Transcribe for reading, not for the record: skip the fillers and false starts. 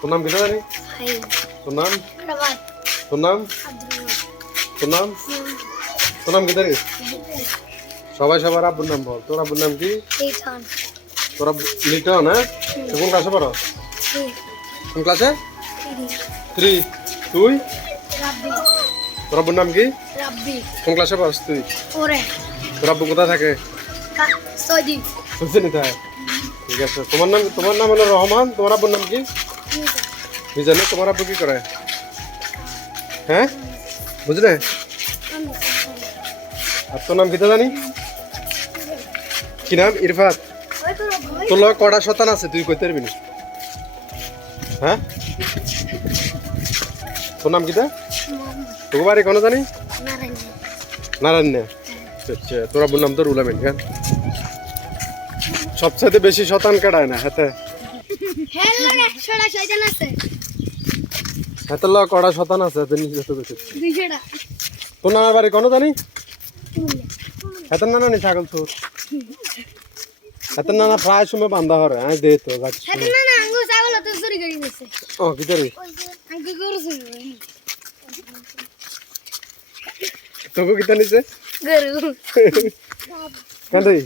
তোর নাম কি জানি? তোর নাম? তোর নাম? তোর নাম? তোর নাম কি জানি? সবাই সবার আব্বুর নাম বল। তোর আব্বুর নাম কি? তোর আব্বু লিটন, হ্যাঁ? তুই কোন ক্লাসে পড়ো? কোন ক্লাসে? 3। তুই? তোর আব্বুর নাম কি? কোন ক্লাসে পড়স তুই? তোর আব্বু কোথায় থাকে? বুঝছিনি তাই? ঠিক আছে। তোমার নাম হলো রহমান। তোমার আব্বুর নাম কি? বুঝলে? তোমার আব্বু কি করে? হ্যাঁ, বুঝলে? আর তোর নাম কি তো জানি? কি নাম? ইরফাত। তোর লগে কটা শতান আছে তুই কইতে পারবি না? হ্যাঁ, তোর নাম কি? তোর বাড়ি কোনো জানি? নারায়ণ। আচ্ছা, তোর আব্বুর নাম তো রুলামেন। কেন সবচাইতে বেশি শতান কাটায় না হাতে? হাতের লগে কটা শতান আছে? তোর নানার বাড়ি কোনো জানি? হাতের নানা নি ছাগল চোর। হাতের নানা প্রায় সময় বান্ধা হরে। আমি দে তো ও কি করি তোকে কিতা নিছে কেন তুই